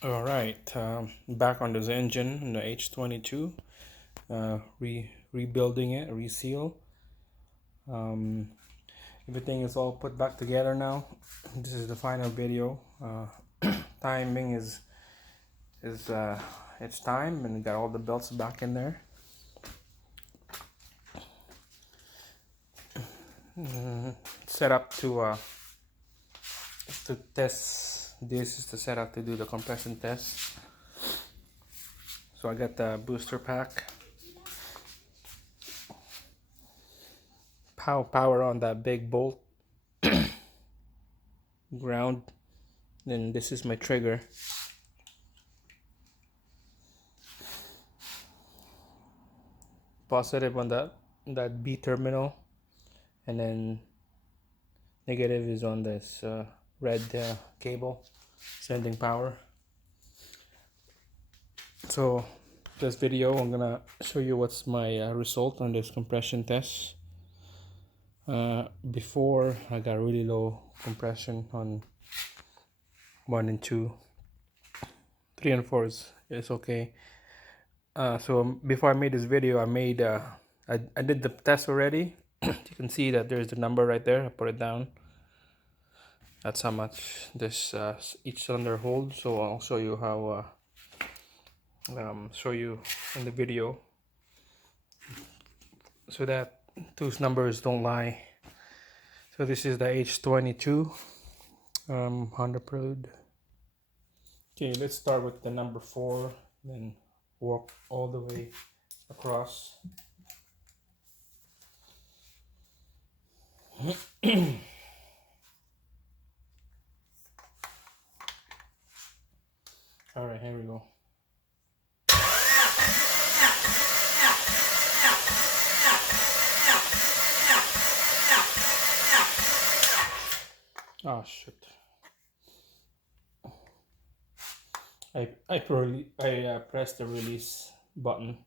All right, back on this engine, the H22, rebuilding it, reseal. Um, Everything is all put back together now. This is the final video. Timing is it's time, and got all the belts back in there. Set up to test. This is the setup to do the compression test. So I got the booster pack. Power on that big bolt. Ground. Then this is my trigger. Positive on that B terminal, and then negative is on this red cable sending power. So this video I'm gonna show you what's my result on this compression test. Before, I got really low compression on 1 and 2. 3 and 4 is okay. So before I made this video, I did the test already. You can see that there's the number right there. I put it down. That's how much this each cylinder holds. So I'll show you how show you in the video so that those numbers don't lie. So this is the H22 Honda Prelude. Okay, let's start with the number 4, then walk all the way across. All right, here we go. Oh shit! I pressed the release button.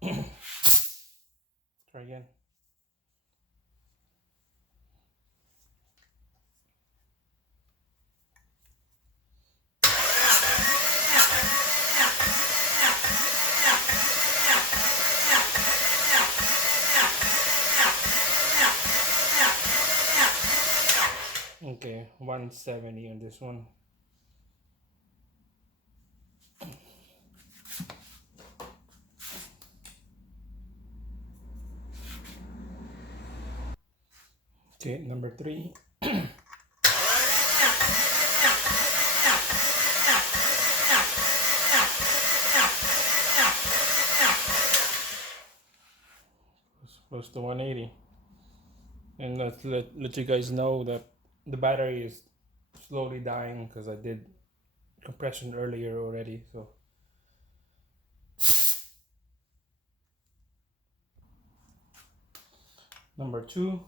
Try again. Okay, 170 on this one. Okay, number 3. Close to 180. And let's let you guys know that the battery is slowly dying because I did compression earlier already. So number 2.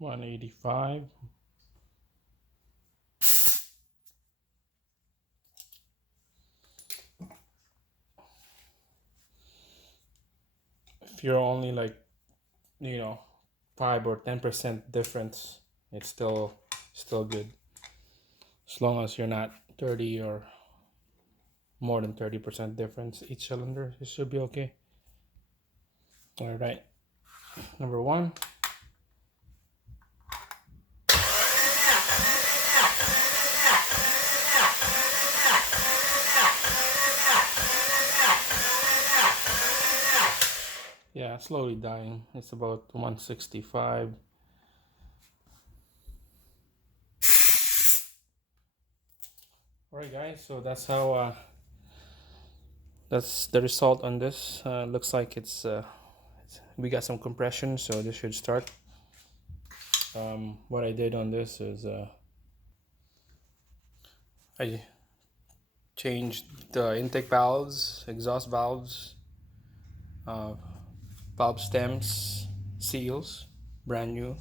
$185. If you're only like 5 or 10% difference, it's still good, as long as you're not 30 or more than 30% difference each cylinder. It should be okay. All right, number 1. Yeah, slowly dying. It's about 165. Alright guys, so that's how that's the result on this. Looks like we got some compression, so this should start. What I did on this is I changed the intake valves, exhaust valves, valve stems, seals, brand new,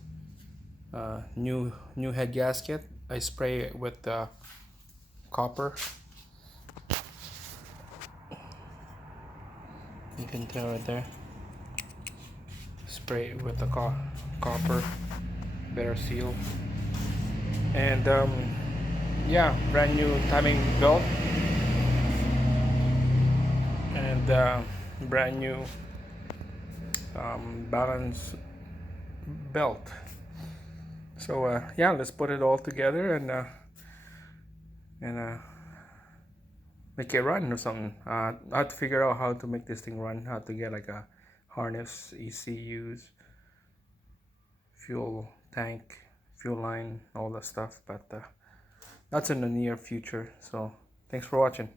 new head gasket. I spray it with copper, You can tell right there. Spray it with the copper, better seal. And yeah, brand new timing belt. And brand new balance belt. So yeah, let's put it all together and make it run or something. I have to figure out how to make this thing run, how to get like a harness, ECUs, fuel tank, fuel line, all that stuff, but that's in the near future. So thanks for watching.